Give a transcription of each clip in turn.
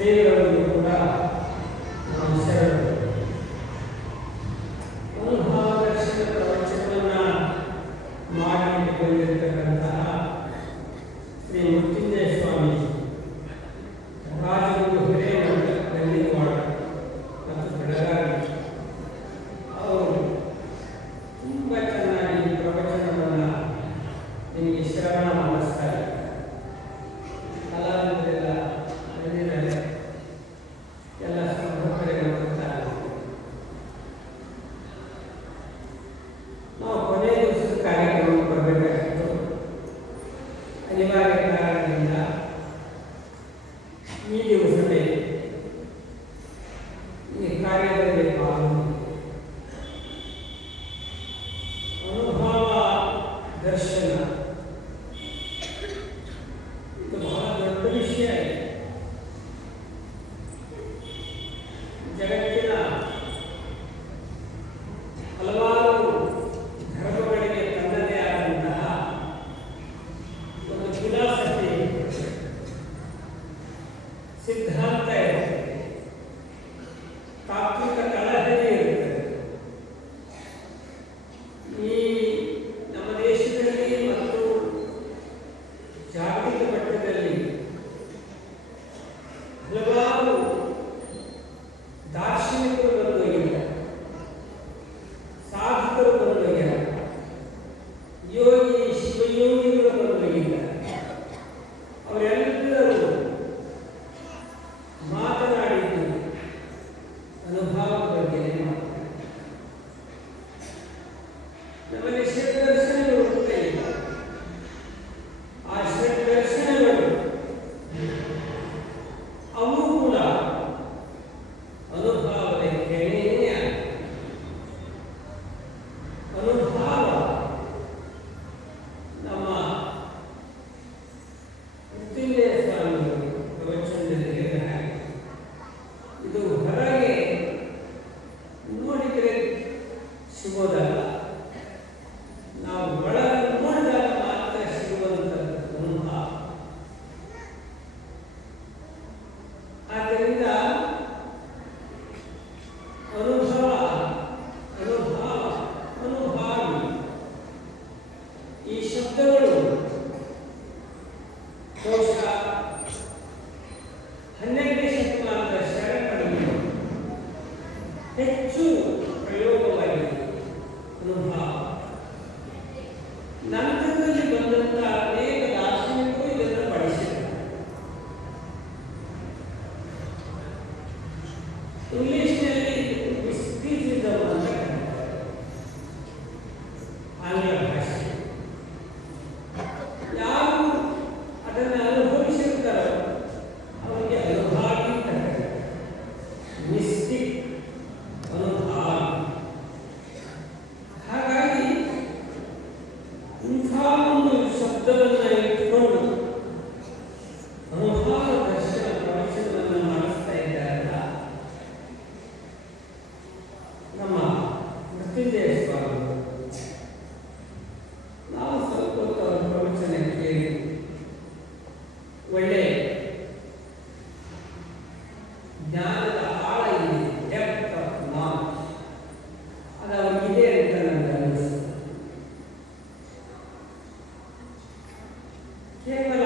ಶ್ರೀಗಳನ್ನು ಕೂಡ ನಾವು ಶರಣರು. ಅನುಭಾವದರ್ಶನ ಪ್ರವಚನವನ್ನು ಮಾಡಿಕೊಂಡಿರ್ತಕ್ಕಂತಹ ಶ್ರೀ ಮೃತ್ಯುಂಜಯ ಸ್ವಾಮಿ ರಾಜಗುರು ಹಿರೇಮಠದಲ್ಲಿ ಮತ್ತು ಬೆಳಗಾವಿ ಅವರು ತುಂಬ ಚೆನ್ನಾಗಿ ಪ್ರವಚನವನ್ನು ನಿಮಗೆ ಶ್ರವಣ ಮಾಡಿಸ್ತಾರೆ. ಕಲಾವಿದರೆಲ್ಲ ಬಂದಿದ್ದಾರೆ, ಎಲ್ಲ ಸಂಭ್ರಮಗಳು ಬರ್ತಾರೆ. ನಾವು ಕೊನೆಯ ದಿವಸದ ಕಾರ್ಯಕ್ರಮಕ್ಕೆ ಬರಬೇಕಾಗಿತ್ತು. ಅನಿವಾರ್ಯ ಕಾರಣದಿಂದ ಈ ದಿವಸವೇ ಈ ಕಾರ್ಯದಲ್ಲಿ ಅನುಭವ ದರ್ಶನ ಇದು ಬಹಳ ದೊಡ್ಡ ವಿಷಯ. ಜಗತ್ತಿನ ಹಲವಾರು ಧರ್ಮಗಳಿಗೆ ತನ್ನದೇ ಆದಂತಹ ಒಂದು ಫಿಲಾಸಫಿ ಸಿದ್ಧಾಂತ ಇರುತ್ತೆ, ತಾತ್ವಿಕ ಕಳಹಳಿ ಇರುತ್ತೆ. ಈ ನಮ್ಮ ದೇಶದಲ್ಲಿ ಮತ್ತು ಜಾಗತಿಕ ಮಟ್ಟದಲ್ಲಿ ಹಲವಾರು ದಾರ್ಶನಿಕರು ಬಂದೊಯ್ಯಿಲ್ಲ, ಸಾಧಕರು ಬಂದೊಯ್ಯಿಲ್ಲ, ಯೋಗಿ ಶಿವಯೋಗಿಗಳು ಬಂದೊಯ್ಯಿಲ್ಲ. ಅವರೆಲ್ಲರೂ ಮಾತನಾಡಿದ್ದು ಅನುಭವದ ಬಗ್ಗೆ ಮಾತನಾಡಿದ್ದಾರೆ. ನಮಗೆ ಷಡ್ದರ್ಶನಗಳು ಇಲ್ಲ. ಆ ಷಡ್ದರ್ಶನಗಳು ಅವು ಕೂಡ ಅನುಭವದ ಕೆಳೆಯ ಅನುಭವ. ನಮ್ಮ ಮೃತ್ಯುಂಜಯ ಸ್ವಾಮಿಗಳು ಪ್ರವಚನದಲ್ಲಿ ಹೇಳಿದ ಹಾಗೆ ಇದು ಹೊರಗೆ ನೋಡಿದರೆ ಸಿಗೋದಲ್ಲ, ನಾವು ಒಳಗೆ ನೋಡಿದಾಗ ಮಾತ್ರ ಸಿಗುವಂಥದ್ದು ಅನುಭವ. ಆದ್ದರಿಂದ ಅನುಭವ ಅನುಭವ ಅನುಭಾವಿ ಈ ಶಬ್ದಗಳು ಬಹುಶಃ 12ನೇ ಶತಮಾನದ ಶರಣರಲ್ಲಿ ಹೆಚ್ಚು ಪ್ರಯೋಗವಾಗಿದೆ. ಅನುಭವ ನಂತರದಲ್ಲಿ ಬಂದಂತಹ ಅನೇಕ ದಾರ್ಶನಿಕರು ಇದನ್ನು ಬಳಸಿದ್ದಾರೆ. ಇಂಗ್ಲಿಷ್ನಲ್ಲಿ ಮಿಸ್ಟಿಸಿಸಮ್ ಅಂತ ಕರೀತಾರೆ, ಆಂಗ್ಲ ಭಾಷೆ. ಯಾರು ಅದನ್ನು ಅನುಭವಿಸಿರ್ತಾರೋ ಅವರಿಗೆ ಅನುಭಾವಿ ಅಂತ ಕರೀತಾರೆ. ಮಿಸ್ಟಿಕ್ ಅನುಭಾವಿ. ಹಾಗಾಗಿ ಇಂಥ ಒಂದು ಶಬ್ದವನ್ನು ಇಟ್ಟುಕೊಂಡು ಅನುಭವ ದರ್ಶನ ಪ್ರವಚನವನ್ನು ಮಾಡಿಸ್ತಾ ಇದ್ದಾರಲ್ಲ ನಮ್ಮ ಮೃತ್ಯುಂಜಯ ಸ್ವಾಮಿಗಳು. ನಾವು ಸ್ವಲ್ಪ ಹೊತ್ತು ಅವರ ಪ್ರವಚನ ಕೇಳಿ ಒಳ್ಳೆ ಜ್ಞಾನದ ಆಳ ಇದೆ, ಡೆಪ್ತ್ ಆಫ್ ನಾಲೆಡ್ಜ್ ಅದು ಅವರಿಗಿದೆ ಅಂತ ನನಗೆ ಅನಿಸುತ್ತೆ. ಕೇವಲ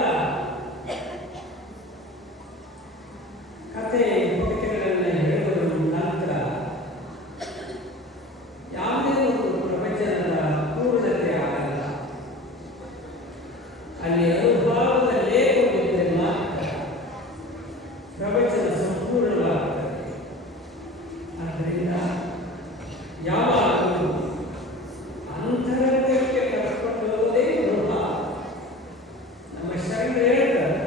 ಕಥೆ ಪುಸ್ತಕಗಳನ್ನು ಹೇಳುವುದರ ಮುಖಾಂತರ ಯಾವುದೇ ಒಂದು ಪ್ರಪಂಚದ ಪೂರ್ಣತೆ ಆಗಲ್ಲ. ಅಲ್ಲಿ ಅನುಭವದ ಲೇಖವಿದ್ದರೆ ಮಾತ್ರ ಪ್ರಪಂಚದ ಸಂಪೂರ್ಣವಾಗುತ್ತದೆ. ಆದ್ದರಿಂದ ಯಾವಾಗಲೂ ಅಂತರಂಗಕ್ಕೆ ಕರ್ಕೊಂಡು ಹೋಗೋದೇ ಅನುಭವ. ನಮ್ಮ ಶರಣರು ಹೇಳ್ತಾರೆ,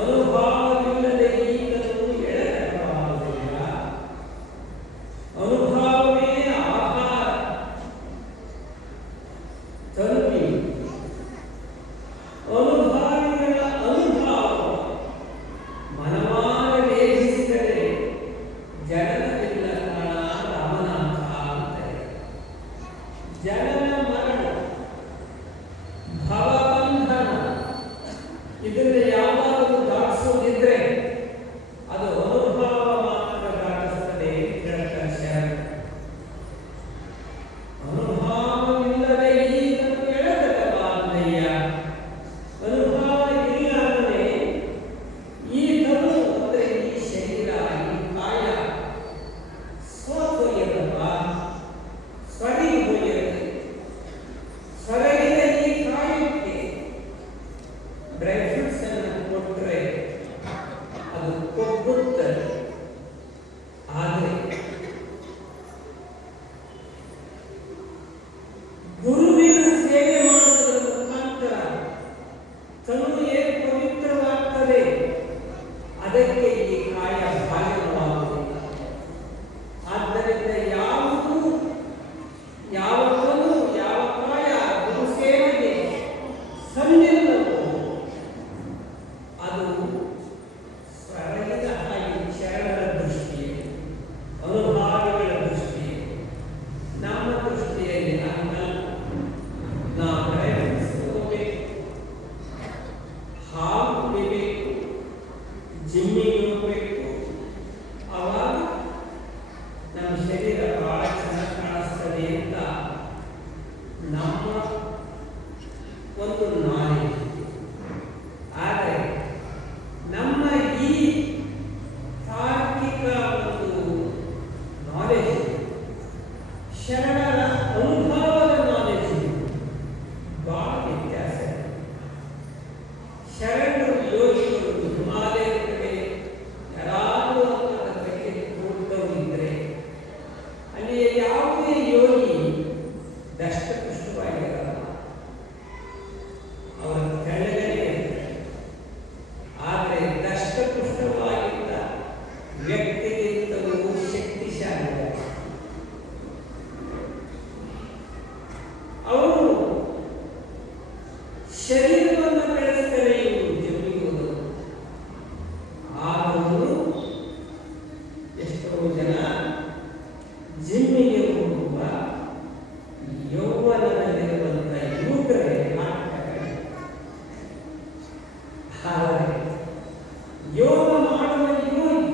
ಅನುಭವವಿಲ್ಲದೆ ಈಗಲೂ ಎಳೆತಕ್ಕವಾಗುವುದಿಲ್ಲ. ಅನುಭವವೇ ಆಹಾರ ತರುಣಿ. ಅನುಭವಿಗಳ ಅನುಭವ ಮನವಾರ ವೇದಿಸಿದರೆ ಜನನವಿಲ್ಲ ಕಾಣ ರಾಮನಾಥ ಅಂತಾರೆ. ಜನನ ಮರಣ ಭವಬಂಧನ ಇದನ್ನು ಯಾವಾಗಲೂ ದಾಟಿಸೋದಿದ್ರೆ ಅದಕ್ಕೆ ಈ ಕಾಯ ಬಾಲ್ಯವಾಗುವುದಿಲ್ಲ. ಆದ್ದರಿಂದ ಯಾವತ್ತೂ ಯಾವ ಕಾಯ ಗುರುಸೇವೆಗೆ ಸಂದಿಲ್ಲವೋ ಅದು ಸ್ವರಹಿತ ಹಾಗೆ ಶರಣರ ದೃಷ್ಟಿಯಲ್ಲಿ, ಅನುಭಾವಿಗಳ ದೃಷ್ಟಿಯಲ್ಲಿ, ನಮ್ಮ ದೃಷ್ಟಿಯಲ್ಲಿ ನಾವು ಪ್ರಯತ್ನಿಸಿಕೋಬೇಕು, ಹಾಲು ಕುಡಿಬೇಕು, ಜಿಮ್ಮಿಗೆ ಹೋಗಬೇಕು. ಆವಾಗ ನಮ್ಮ ಶರೀರ ಬಹಳ ಚೆನ್ನಾಗಿ ಕಾಣಿಸ್ತದೆ ಅಂತ ನಮ್ಮ ಒಂದು ನಾಲೆಜ್. ಆದರೆ ನಮ್ಮ ಈ ತಾರ್ಕಿಕ ಒಂದು ನಾಲೆಜ್ ಶರಣರ ಅನುಭವದ ನಾಲೆಜ್ ಬಹಳ ವ್ಯತ್ಯಾಸ. ಶರಣರು ಯೋಗಿಗಳು ಹಿಮಾಲಯದ ಕಡೆ ಯಾರಾದರೂ ಅದರ ಬಗ್ಗೆ ಕೂಡದವರು ಇದ್ದರೆ ಅಲ್ಲಿ ಯಾವುದೇ ಯೋಗಿ ದಷ್ಟಪುಷ್ಟವಾಗಿರಲ್ಲ, ಅವರ ತೆಳ್ಳಗನೇ ಇರ್ತಾರೆ. ಆದರೆ ದಷ್ಟಪುಷ್ಟವಾಗಿದ್ದ ವ್ಯಕ್ತಿಗಿಂತಲೂ ಶಕ್ತಿಶಾಲಿಯಾಗಿ ಅವರು ಶರೀರವನ್ನು ಬೆಳೆಸ್ತಾರೆ. ಇವರು ಜಿಮ್ಮಿಗೆ ಹೋದರು. ಆದರೂ ಎಷ್ಟೋ ಜನ ಜಿಮ್ಮಿಗೆ ಹೋಗುವ ಯೌವನದಲ್ಲಿರುವಂಥ ಯುವಕರೇ ಮಾಡ್ತಾರೆ. ಆದರೆ ಯೋಗ ಮಾಡುವ ಯೋಗಿ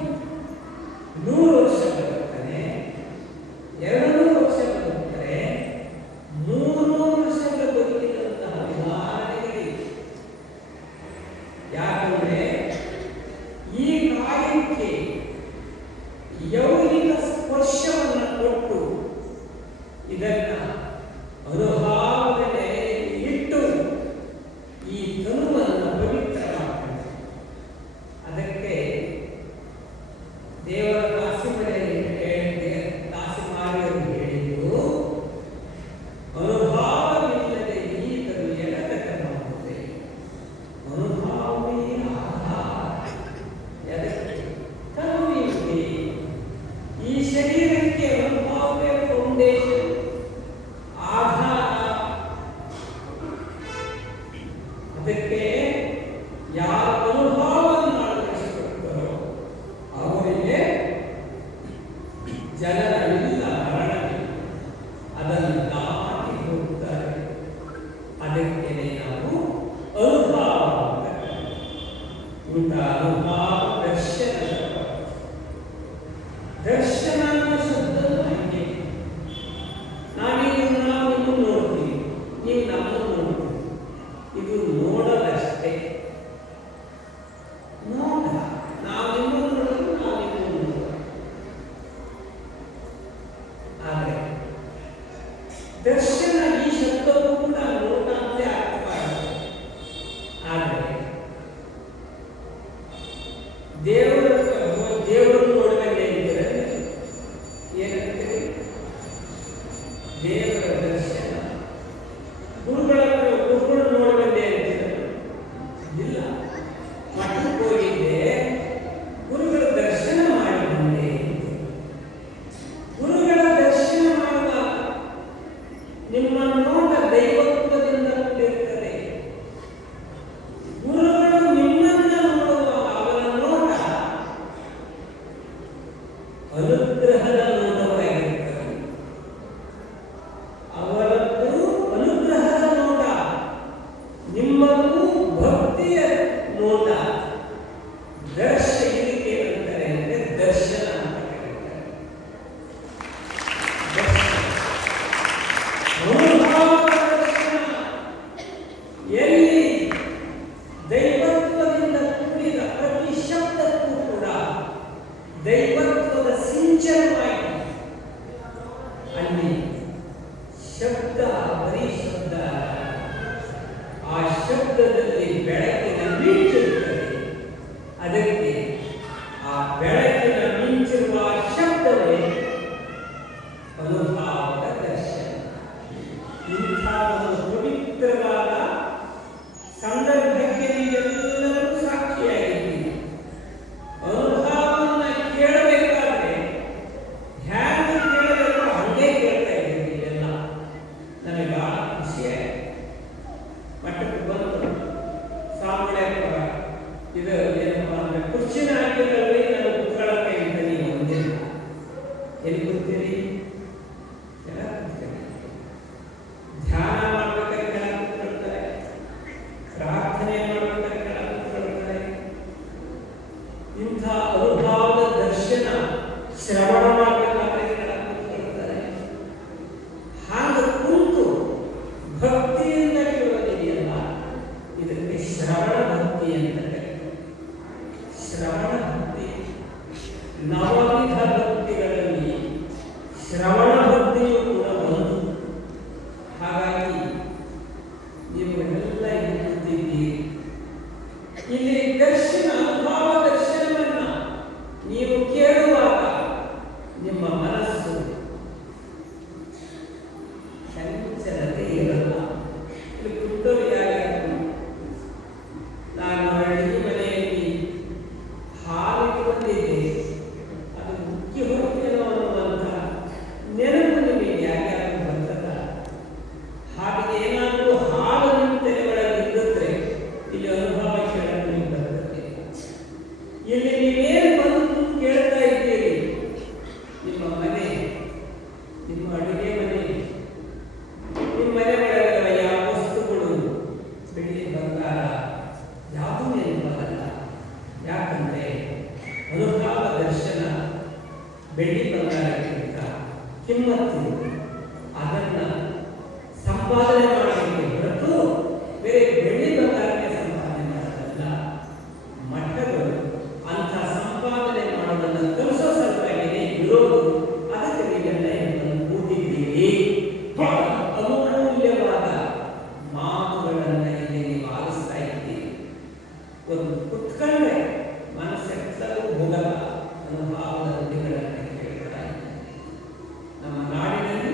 100 ವರ್ಷ ಬದುಕ್ತಾನೆ, 200 ವರ್ಷ ಬದುಕ್ತಾರೆ, 300 ವರ್ಷದ ಬದುಕಿದಂತಹ ಉದಾಹರಣೆಗಳಿವೆ. ಯಾಕಂದ್ರೆ ಈ ಕಾಯಕ್ಕೆ ಯೌಗಿಕ ಸ್ಪರ್ಶವನ್ನು ಕೊಟ್ಟು ಇದನ್ನ ಅನುಭವದ ನೆಲೆಯಲ್ಲಿ ಇಟ್ಟು ಈ ತನುವನ್ನು ಪವಿತ್ರ ಮಾಡ್ತಾರೆ. ಅದಕ್ಕೆ ದೇವರ ದಾಸಿಮಾರಿಯವರು ಹೇಳಿದ್ದು, ಅನುಭವವಿಲ್ಲದೆ ಈ ತನು ಎಡತಕ್ಕನಾಗುತ್ತದೆ. ಅನುಭವವೇ ಆಧಾರ. ಎದಕ್ಕೆ? ತನುವಿಗೆ ಈ ಶರೀರಕ್ಕೆ ಅನುಭವವೇ ಫೌಂಡೇಶನ್, ಆಧಾರ. ಅದಕ್ಕೆ ಯಾರು ಅನುಭವವನ್ನು ಅಳವಡಿಸಿಕೊಳ್ತಾರೋ ಅವರಿಗೆ ಜನರವಿಲ್ಲ, ಮರಣವಿಲ್ಲ, ಅದನ್ನು ದಾಟಿ ಹೋಗುತ್ತಾರೆ. ಅದಕ್ಕೆ ನಾವು ಅನುಭವ ಅಂತ ಅನುಭವ ದರ್ಶನ. ದರ್ಶನ ಅನ್ನೋ ಶಬ್ದದ ಹಾಗೆ ನಾವು ನೋಡ್ತೀವಿ, ನೀವು ನಮ್ಮನ್ನು ನೋಡ್ತೀವಿ. ಇದು ನೋಡೋದಷ್ಟೇ. ನೋಡ ನಾವು ನಿಮ್ಮನ್ನು ನೋಡೋದು, ನಾವು ನಿಮ್ಮನ್ನು ನೋಡೋದು. ಆದರೆ ದರ್ಶನ ಈ ಶಬ್ದವು ಕೂಡ ನೋಟ ಅಂತ ಅರ್ಥವಾಗುತ್ತೆ. ಆದರೆ ದೇವರನ್ನು ನೋಡಿದಂಗೆ ಇದ್ದರೆ ಏನಂತೀವಿ? ದೇವರ ದರ್ಶನ. ಗುರುಗಳು ನೋಡಿದಂಗೆ ಅಂತೀರ? ಇಲ್ಲ. ಮಠಕ್ಕೆ ಹೋಗಿದ್ದೆ, ಗುರುಗಳ ದರ್ಶನ ಮಾಡಿ ಬಂದೆ. ಗುರುಗಳ ದರ್ಶನ ಮಾಡುವಾಗ ನಿಮ್ಮ ನೋಟ ದೈವತ್ವದಿಂದ ಕೂಡಿರುತ್ತದೆ. ಗುರುಗಳು ನಿಮ್ಮನ್ನ ನೋಡುವಾಗ ಅವರ ನೋಟ ಅನುಗ್ರಹದ ನೋಟವಾಗಿರುತ್ತದೆ. ಅವರದ್ದು ಅನುಗ್ರಹದ ನೋಟ, ನಿಮ್ಮದು ಭಕ್ತಿಯ ನೋಟ. ಇದಕ್ಕೆ ಅಂತಾರೆ ಅಂದ್ರೆ ದರ್ಶನ ಅಂತ ಕರೀತಾರೆ. ಎಲ್ಲಿ ದೈವತ್ವದಿಂದ ಕೂಡಿದ ಪ್ರತಿ ಶಬ್ದಕ್ಕೂ ಕೂಡ ದೈವತ್ವದ ಸಿಂಚನವಾಗಿ, ಅಲ್ಲಿ ಶಬ್ದ ಬರೀ ಶಬ್ದ, ಆ ಶಬ್ದದಲ್ಲಿ ಬೆಳಕಿನ ಮಿಂಚಿರುತ್ತದೆ. ಅದಕ್ಕೆ ಆ ಬೆಳಕಿನ ಮಿಂಚಿರುವ ಶಬ್ದವೇ ಅನುಭವದ ದರ್ಶನ. ಇಂಥ ಒಂದು ಪವಿತ್ರವಾದ ಸಂದರ್ಭಕ್ಕೆ ನೀವೆಲ್ಲರೂ ಸಾಕ್ಷಿಯಾಗಿದ್ದೀರಿ. ಶ್ರವಣ ಭಕ್ತಿ. ನವವಿಧ ಭಕ್ತಿಗಳಲ್ಲಿ ಶ್ರವಣ ಭಕ್ತಿಯು ಕೂಡ ಒಂದು. ಹಾಗಾಗಿ ನೀವುಗಳೆಲ್ಲ ಇರುತ್ತಿದ್ದೀರಿ. ಇಲ್ಲಿ ದರ್ಶನ, ಅನುಭವ ದರ್ಶನವನ್ನ ನೀವು ಕೇಳುವಾಗ ನಿಮ್ಮ ಮನಸ್ಸು ಚಂಚಲತೆ ಇರಲ್ಲ. ಇಲ್ಲಿ ಕುಟ್ಟರು ಯಾರು? ನಾನು ಅಡುಗೆ ಮನೆಯಲ್ಲಿ ಹಾಲಿಗೆ ಬಂದಿದ್ದೆ, ಅದು ಮುಖ್ಯ ಹೋಗ್ತೇನೋ ಅನ್ನುವಂಥ ನೆನಪು ನಿಮಗೆ ಯಾರ್ಯಾರು ಬರ್ತದ? ಹಾಗೆ ಏನಾದರೂ ಹಾಲು ತಲೆ ಒಳಗೆ ಇದ್ದರೆ ಇಲ್ಲಿ ಅನುಭವ ಕೇಳಲು ನಿಮಗೆ ಬರ್ತದೆ. ಇಲ್ಲಿ ನೀವೇನು ಬಂದು ಕೇಳ್ತಾ ಇದ್ದೀರಿ? ನಿಮ್ಮ ಮನೆ, ನಿಮ್ಮ ಅಡುಗೆ ಮನೆ, ನಿಮ್ಮ ಮನೆ ಒಳಗಿರುವ ಯಾವ ವಸ್ತುಗಳು ಬೆಳ್ಳಿ ಬಂಗಾರ ಯಾವುದೂ ನೆನಪಲ್ಲ. ಯಾಕಂದರೆ ಅನುಭವ ದರ್ಶನ ಬೆಳ್ಳಿ ಬಂಗಾರಕ್ಕಿಂತ ಕಿಮ್ಮತ್ತಿದೆ. ಅದನ್ನು ಸಂಪಾದನೆ ಮಾಡಲಿಕ್ಕೆ ಹೊರತು ಬೇರೆ ಬೆಳ್ಳಿ ಬಂಗಾರಕ್ಕೆ ಸಂಪಾದನೆ ಮಾಡೋದಲ್ಲ. ಮಠಗಳು ಅಂಥ ಸಂಪಾದನೆ ಮಾಡೋದನ್ನು ಕಲಿಸೋ ಸಲುವಾಗಿಯೇ ಇರೋದು. ಅದಕ್ಕೆ ನೀವೆಲ್ಲ ಇದನ್ನು ಕೂತಿದ್ದೀರಿ. ಬಹಳ ಅಮೂಲ್ಯವಾದ ಮಾತುಗಳನ್ನು ಇಲ್ಲಿ ನೀವು ಆಲಿಸ್ತಾ ಇದ್ದೀರಿ. ಒಂದು ಕುತ್ಕೊಂಡ್ರೆ ಮನಸ್ಸೆಲ್ಲರೂ ಹೋಗಲ್ಲ. ಅನುಭವದ ನುಡಿಗಳನ್ನು ಕೇಳ್ತಾ ಇದ್ದೀರಿ. ನಮ್ಮ ನಾಡಿನಲ್ಲಿ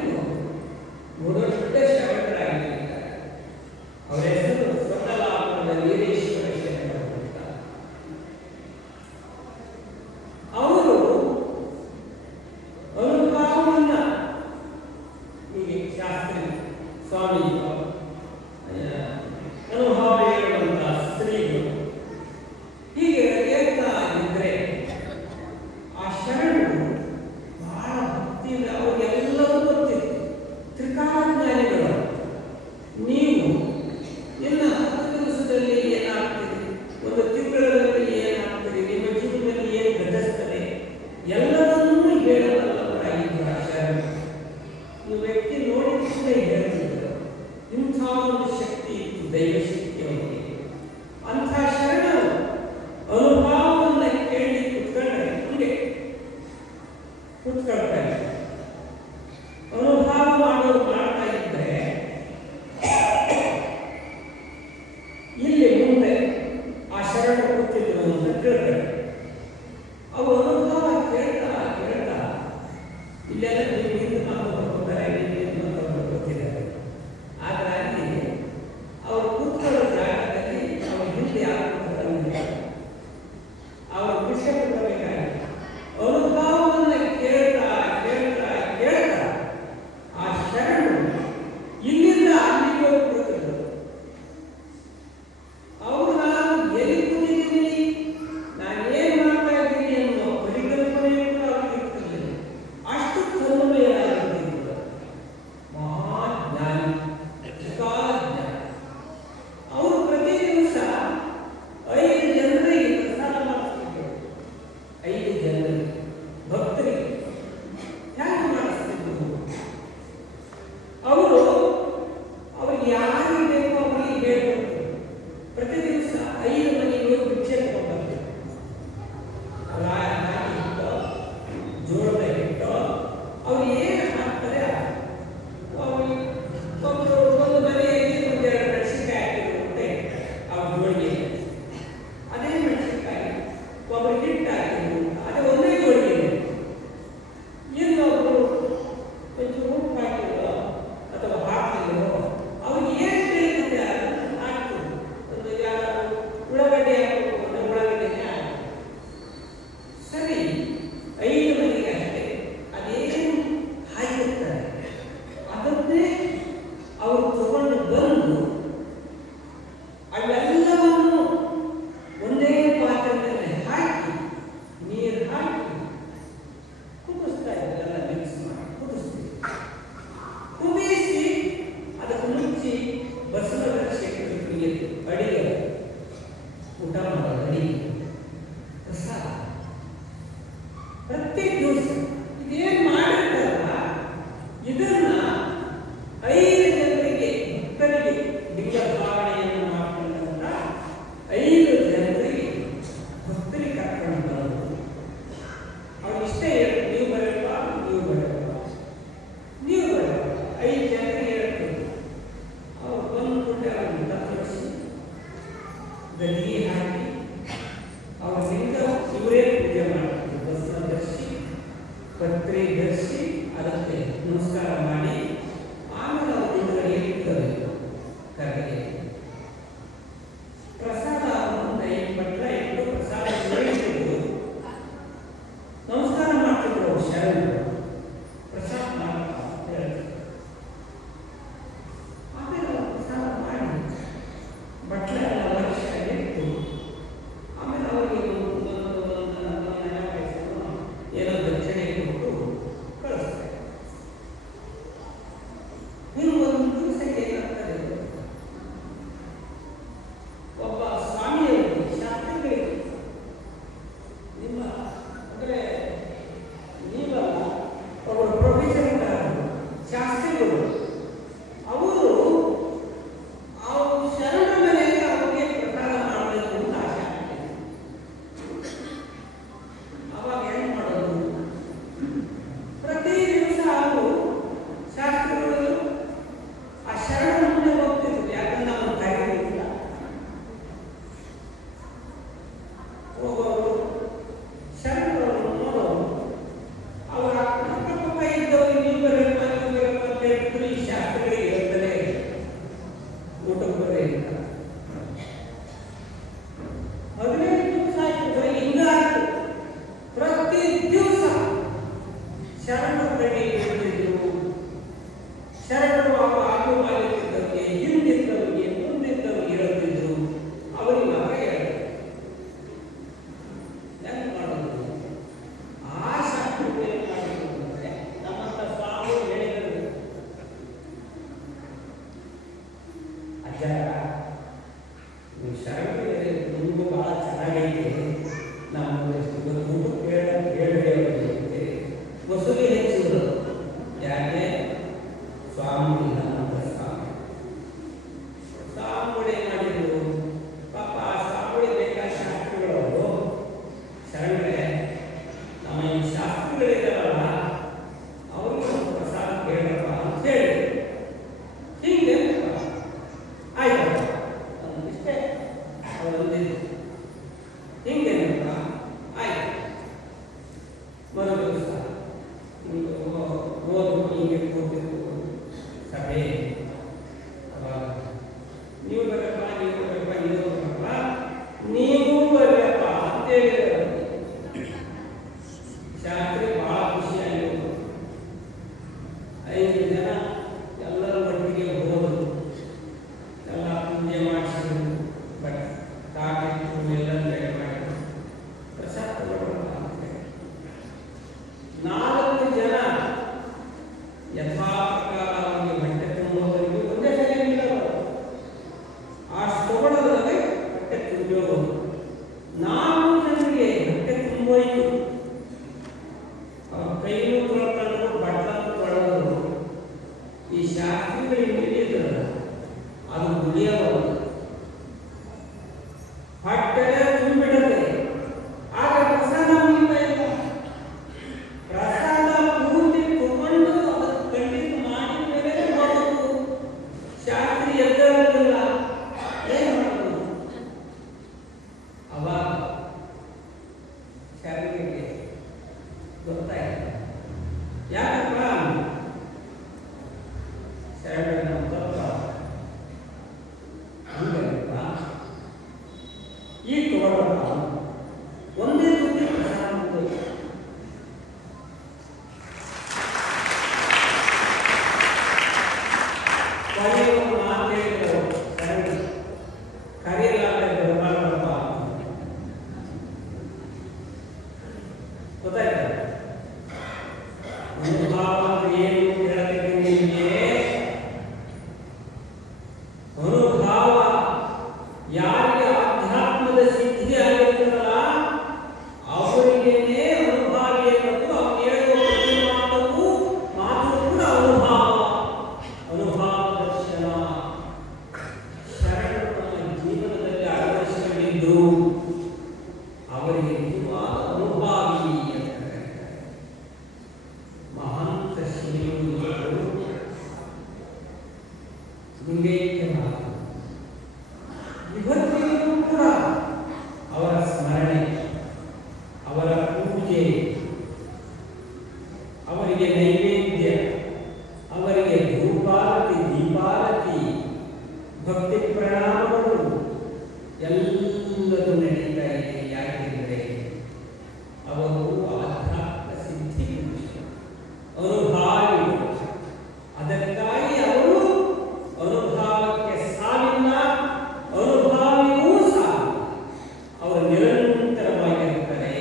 ಶರಣರಿಗೆ ಗೊತ್ತಾಯ್ತು. ಯಾಕಪ್ಪ ಶರಣರ ತತ್ವ ಹಂಗಪ್ಪ ಈ ತೋರಪ್ಪ ಒಂದೇ ಸುದ್ದಿ ಪ್ರಸಾರ ಮಾಡ್ಬೋದು. ಕೊನೆಯೊಂದು ಮಾತು ಹೇಳಿದ್ರು ಶರಣರು, ಕರೆಯಲಾಗದೆ ಬರಬಾರದಪ್ಪ. ಗೊತ್ತಾಯ್ತಾ? ಅನುಭಾವ ಏನು ಹೇಳಬೇಕು ನಿಮಗೆ? ಅನುಭಾವ ಯಾರಿಗೆ ಅಧ್ಯಾತ್ಮದ ಸಿದ್ಧಿ ಆಗಿರ್ತದಲ್ಲ ಅವರಿಗೇನೆ ಅನುಭಾವಿ ಅನ್ನೋದು. ಅವ್ರು ಹೇಳುವ ಪ್ರತಿ ಮಾತು ಕೂಡ ಅನುಭಾವ, ಅನುಭಾವ ದರ್ಶನ. ಶರಣರು ತಮ್ಮ ಜೀವನದಲ್ಲಿ ಅಳವಡಿಸಿಕೊಂಡಿದ್ದು ಅವರಿಗೆ ನಿಜವಾದ ಅನುಭಾವಿ ಅಂತ ಕರೀತಾರೆ. ಮಹಾಂತ ಶ್ರೀಗಳು ಲಿಂಗೈಕ್ಯನಾದ ಇವತ್ತಿಗೂ ಕೂಡ ಅವರ ಸ್ಮರಣೆ, ಅವರ ಪೂಜೆ, ಅವರಿಗೆ ನೈವೇದ್ಯ, ಅವರಿಗೆ ಧೂಪಾರತಿ, ದೀಪಾರತಿ, ಭಕ್ತಿ ಪ್ರಣಾಮಗಳು ಎಲ್ಲದೂ ನಡೀತಾ ಇದೆ. ಯಾಕೆಂದರೆ ಅವರು ಆಧ್ಯಾತ್ಮ ಸಿದ್ಧಿ ಅನುಭಾವಿ. ಅದಕ್ಕಾಗಿ ಅವರು ಅನುಭಾವಕ್ಕೆ ಸಾವಿಲ್ಲ, ಅನುಭಾವಿಯೂ ಸಾವಿಲ್ಲ. ಅವರು ನಿರಂತರವಾಗಿರ್ತಾರೆ.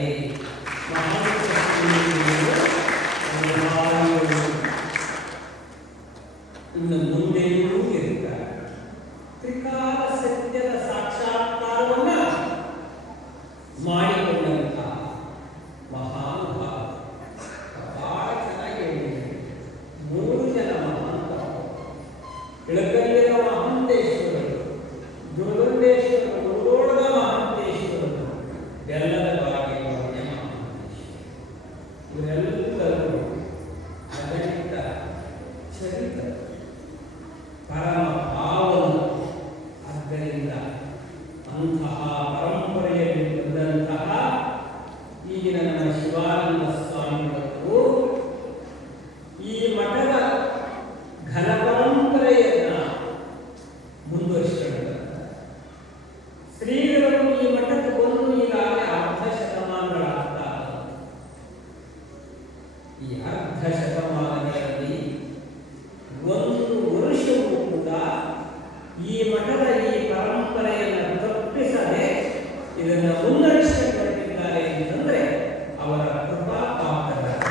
ಅನುಭಾವಿಗಳು ಇನ್ನು ಮುಂದೆಯೂ ಇರ್ತಾರೆ. ತ್ರಿಕಾಲ ಸತ್ಯದ ಸಾಕ್ಷಾತ್ಕಾರವನ್ನ ಮಾಡಿಕೊಂಡಂತ ಮಹಾನುಭಾವ. ಬಹಳ ಚೆನ್ನಾಗಿ ಹೇಳಿದ್ದಾರೆ. 3 ಜನ ಮಹಾನುಭಾವ: ಇಳಕಲ್ಲಿನ ಮಹಾಂತೇಶ್ವರರು, ದುರ್ಗಂಡೇಶ್ವರರು, ಮುರುಗೋಡದ ಮಹಾಂತೇಶ್ವರರು, ಬೆಲ್ಲದ ಬಾಗಿಲು ಮಹಾಂತೇಶ್ವರ. ಇವರೆಲ್ಲರೂ ಅಗಣಿತ ಚರಿತ ಪರಮ ಪಾವನ. ಆದ್ದರಿಂದ ಅಂತಹ ಪರಂಪರೆಯಲ್ಲಿ ಬಂದಂತಹ ಈಗಿನ ನಮ್ಮ ಶಿವಾನಂದ ಸ್ವಾಮಿಗಳು ಈ ಮಠದ ಘನ ಪರಂಪರೆಯನ್ನ ಮುಂದುವರಿಸಿಕೊಂಡಿದ್ದಾರೆ. ಶ್ರೀಗಳು ಈ ಮಠಕ್ಕೆ ಬಂದು ಈಗಾಗಲೇ ಅರ್ಧ ಶತಮಾನಗಳಾಗ್ತಾ. ಈ ಅರ್ಧ ಶತಮಾನಗಳಲ್ಲಿ ಒಂದು ವರ್ಷವೂ ಕೂಡ ಈ ಮಠದ ಈ ಪರಂಪರೆಯನ್ನು ತಪ್ಪಿಸದೆ ಇದನ್ನು ಮುನ್ನಡೆಸಿಕೊಂಡಿದ್ದಾರೆ ಅಂತಂದ್ರೆ ಅವರ ಕೃಪಾ ಪಾತ್ರರಾದ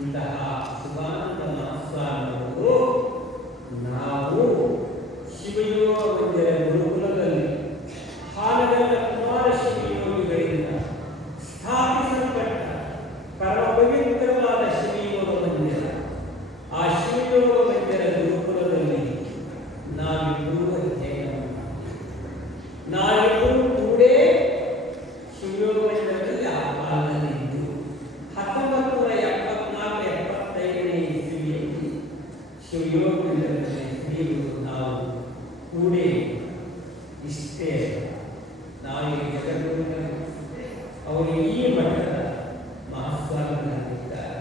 ಇಂತಹ ಶಿವಾನಂದ ಮಹಾಸ್ವಾಮಿಗಳು ನಾವು ಶಿವಯೋಗ ಮಂದಿರ ಗುರುಕುಲದಲ್ಲಿ ಹಾಲಗಲ್ಲ ಕುಮಾರ ಶಿವಯೋಗಿಗಳಿಂದ ಸ್ಥಾಪಿಸಲ್ಪಟ್ಟ ಪರಮ ಪವಿತ್ರವಾದ ಶಿವಯೋಗ ಮಂದಿರ. ಆ ಶಿವಯೋಗ ಮಂದಿರ ಗುರುಕುಲದಲ್ಲಿ ನಾವಿಬ್ಬರು ಅಧ್ಯಯನ ನಾವಿಬ್ಬರು ಕೂಡೇ ಶಿವಯೋಗ ಮಂದಿರದಲ್ಲಿ ಆ ಕಾಲದಲ್ಲಿದ್ದು 1974-75ನೇ ಇಸವಿಯಲ್ಲಿ ಶಿವಯೋಗ ಮಂದಿರದಲ್ಲಿ ಶ್ರೀಗಳು ನಾವು ಕೂಡೇ ಇಷ್ಟೇ. ನಾವೀಗ ಜಗದ್ಗುರುಗಳು ಅವರು ಈ ಮಠದ ಮಹಾಸ್ವಾಮಿಗಳಾಗಿದ್ದಾರೆ.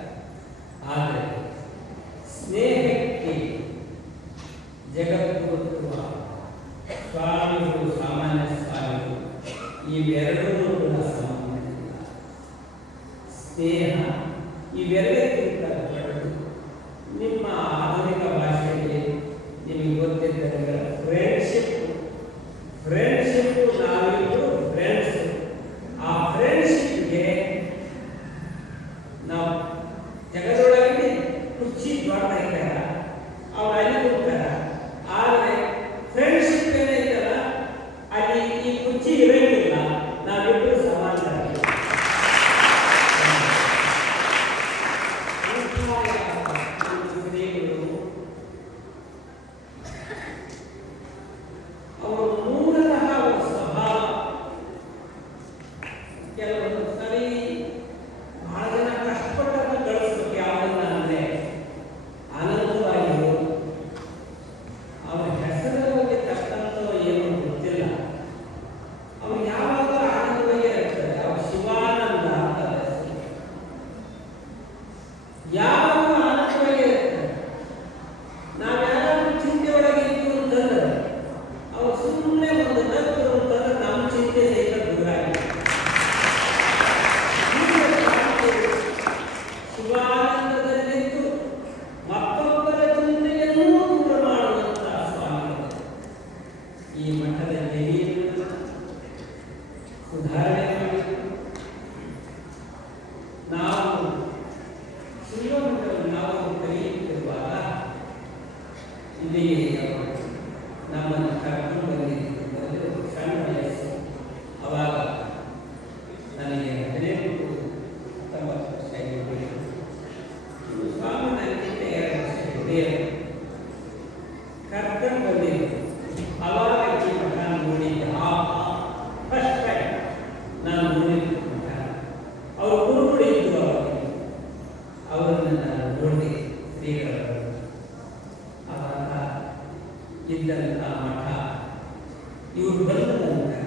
ಆದರೆ ಸ್ನೇಹಕ್ಕೆ ಜಗದ್ಗುರುತ್ವ ಸ್ವಾಮಿಗಳು, ಸಾಮಾನ್ಯ ಸ್ವಾಮಿಗಳು ಇವೆರಡೂ ಕೂಡ ಸಮಾನವಿಲ್ಲ. ಸ್ನೇಹ ಇವೆರಡಕ್ಕಿಂತ ದೊಡ್ಡದು. ನಿಮ್ಮ ಆಧುನಿಕ ಭಾಷೆಯಲ್ಲಿ ನಿಮಗೆ ಗೊತ್ತಿದ್ದರೆ ಫ್ರೆಂಡ್ಶಿಪ್. ನಾವಿಬ್ಬರು ಫ್ರೆಂಡ್ಸ್. ಆ ಫ್ರೆಂಡ್ಶಿಪ್ಗೆ ನಾವು ಜಗದೊಳಗೆ ಕುರ್ಚಿ ದೊಡ್ಡದಾಯ್ತಾರ, ಅವ್ರು ಅಲ್ಲಿ ಹೋಗ್ತಾರ. ಆದರೆ ಫ್ರೆಂಡ್ಶಿಪ್ ಏನೈತಲ್ಲ ಅಲ್ಲಿ ಈ ಕುರ್ಚಿ ಇರಂಗಿಲ್ಲ. ನಾವಿಬ್ಬರು ಸಮಾನರಾಗಿ ಇವರು ಬಂದ ನಂತರ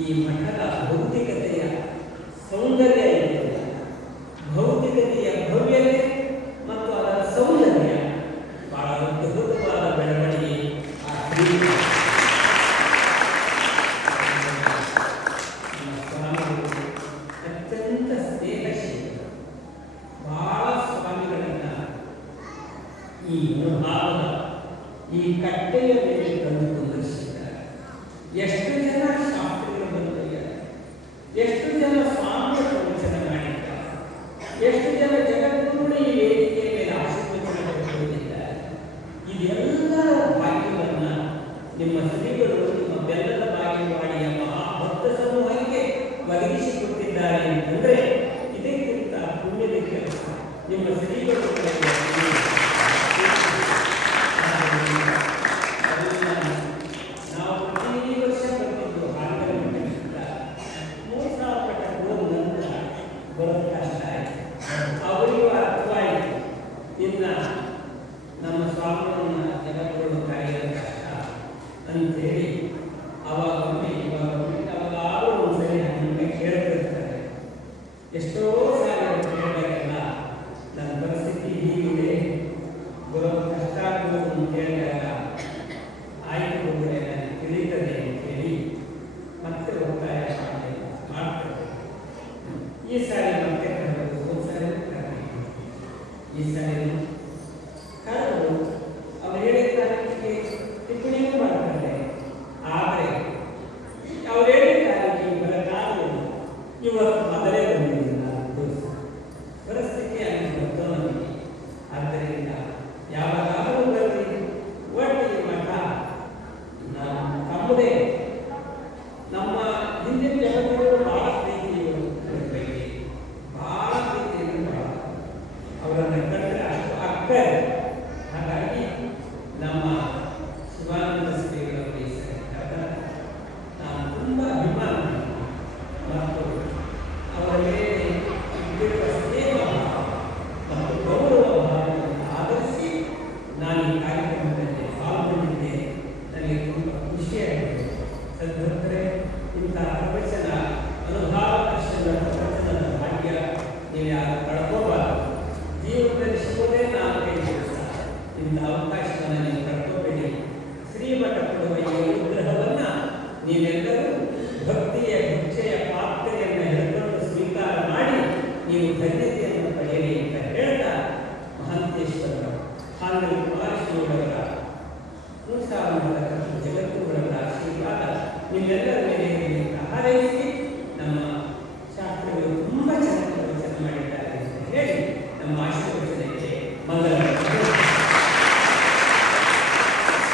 ಈ ಮಠದ ಭೌತಿಕತೆಯ ಸೌಂದರ್ಯ ಇದೆ, ಭೌತಿಕತೆಯ ಭವ್ಯತೆ ಮತ್ತು ಅದರ ಸೌಂದರ್ಯ ಬಹಳ ಅದ್ಭುತವಾದ ಬೆಳವಣಿಗೆ ಸ್ವಾಮಿಗಳು ಅತ್ಯಂತ ಸ್ನೇಹಶೀಲ. ಬಹಳ ಸ್ವಾಮಿಗಳನ್ನ ಈ ಅನುಭಾವದ ಈ ಕಟ್ಟೆಯ ಮೇಲೆ ತಂದು ಕುಂದಿರಿಸಿದ್ದಾರೆ. ಎಷ್ಟು ಜನ ಶಾಸ್ತ್ರಿಗಳು ಬಂದಿದ್ದಾರೆ, ಎಷ್ಟು ಜನ ಸ್ವಾಮಿಯ ಪ್ರವಚನ ಮಾಡಿದ್ದಾರೆ, ಎಷ್ಟು ಜನ ಜಗದ್ಗುರುಗಳು ಈ ವೇದಿಕೆಯ ಮೇಲೆ ಆಶೀರ್ವಚನ ಪಡೆದಿದ್ದಾರೆ. ಇದೆಲ್ಲರ ಭಾಗ್ಯವನ್ನು ನಿಮ್ಮ ಶ್ರೀಗಳು ನಿಮ್ಮ ಬೆಲ್ಲದ ಬಾಗೇವಾಡಿಯ ಮಹಾಭಕ್ತ ಸಮೂಹಕ್ಕೆ ಒದಗಿಸಿಕೊಟ್ಟಿದ್ದಾರೆ ಅಂತಂದರೆ ಇದಕ್ಕಿಂತ ಪುಣ್ಯದ ಕೆಲಸ ನಿಮ್ಮ ಶ್ರೀಗಳು ನಾವು ಪ್ರತಿ ವರ್ಷ ಬರ್ತಿದ್ದು ಹಾಂಗಲ್ ಮಠದಿಂದ 3,000 ಮಠ ಹೋದ ನಂತರ ಬರೋದು ಕಷ್ಟ ಆಯಿತು. ಅವರಿಗೂ ಅರ್ಥವಾಯಿತು ಇನ್ನು ನಮ್ಮ ಸ್ವಾಮಿಗಳನ್ನ ಜಗತ್ತುಗಳು ಕಾಯೋದು ಕಷ್ಟ ಅಂತೇಳಿ ಅವಾಗೊಮ್ಮೆ ಇವಾಗೊಮ್ಮೆ ಅವಾಗಾದರೂ ಒಂದ್ಸರಿ ನಮಗೆ ಕೇಳ್ತಿರ್ತಾರೆ. ಎಷ್ಟೋ ಸಾರಿ ಅವರು ಕೇಳಿದಾಗೆಲ್ಲ ನನ್ನ ಪರಿಸ್ಥಿತಿ ಹೀಗಿದೆ, ಬರೋದು ಕಷ್ಟ ಆಗ್ಬೋದು ಅಂತ ಹೇಳಿದಾಗ ಆಯ್ತು ಹೋದರೆ ನನಗೆ ತಿಳಿತದೆ ಅಂತೇಳಿ ಮತ್ತೆ ಒತ್ತಾಯ ಮಾಡ್ತಾರೆ. ಈ ಸಾರಿ ಮತ್ತೆ ಕರೆದು ಒಂದ್ಸಾರಿ ಕರೆದಿತ್ತು. ಈ ಸಾರಿ ಕರೆದು ಅವ್ರು ಹೇಳಿದ ತಾರೀಕಿಗೆ ಟಿಪ್ಪಣಿಯೂ ಮಾಡ್ತಾರೆ. ಆದರೆ ಅವ್ರು ಹೇಳಿದ ತಾರೀಕಿಗೆ ಬರಕಾಗಲಿಲ್ಲ. ಇವತ್ತು ಮೊದಲೇ ಬಂದಿಲ್ಲ ಪರಿಸ್ಥಿತಿ ಅಲ್ಲಿ ಬಂತು ನಮಗೆ. ಆದ್ದರಿಂದ ಯಾವಾಗಾದರೂ ಬರಲಿ ಒಟ್ಟಿಗೆ ಮಠ ತಮ್ಮದೇ ನಮ್ಮ ಹಿಂದಿನ ಜಗತ್ತುಗಳು ಬಹಳ ಪ್ರೀತಿಯವರು ಬಹಳ ಪ್ರೀತಿಯನ್ನು ಬಹಳ ಅವರನ್ನು ಕಂಡ್ರೆ ಅಷ್ಟು ಅಕ್ಕರೆ. ಹಾಗಾಗಿ ನಮ್ಮ ಶಿವಾನಂದ ಶ್ರೀಗಳಲ್ಲಿ ನಾನು ತುಂಬ ಅಭಿಮಾನ ಮತ್ತು ಅವರ ಮೇಲೆ ಇದ್ದಿರುವ ಸ್ನೇಹ ಮತ್ತು ಗೌರವ ಭಾವವನ್ನು ಆಧರಿಸಿ ನಾನು ಈ ಕಾರ್ಯಕ್ರಮದಲ್ಲಿ ಪಾಲ್ಗೊಂಡಿದ್ದೆ. ನನಗೆ ತುಂಬ ಖುಷಿಯಾಗಿದೆ. ಸದ್ಭಕ್ತರೇ, ಇಂತಹ ಪ್ರವಚನ ಅನುಭಾವ ಕೃಷ್ಣನ ಪ್ರವಚನದ ಭಾಗ್ಯ ನೀವು ಯಾರು ಕಳ್ಕೋಬಾರದು. ಜೀವನದಲ್ಲಿ ಸಿಗೋದೇ 4-5 ದಿವಸ. ಇಂಥ ಅವಕಾಶವನ್ನು ನೀವು ಕಳ್ಕೋಬೇಡಿ. ಶ್ರೀಮಠ ಕೊಡುವ ಈ ಅನುಗ್ರಹವನ್ನು ನೀವೆಲ್ಲರೂ ಭಕ್ತಿಯ ಭಿಕ್ಷೆಯ ಪಾತ್ರೆಯನ್ನು ಹಿಡ್ಕೊಂಡು ಸ್ವೀಕಾರ ಮಾಡಿ ನೀವು ಧನ್ಯತೆ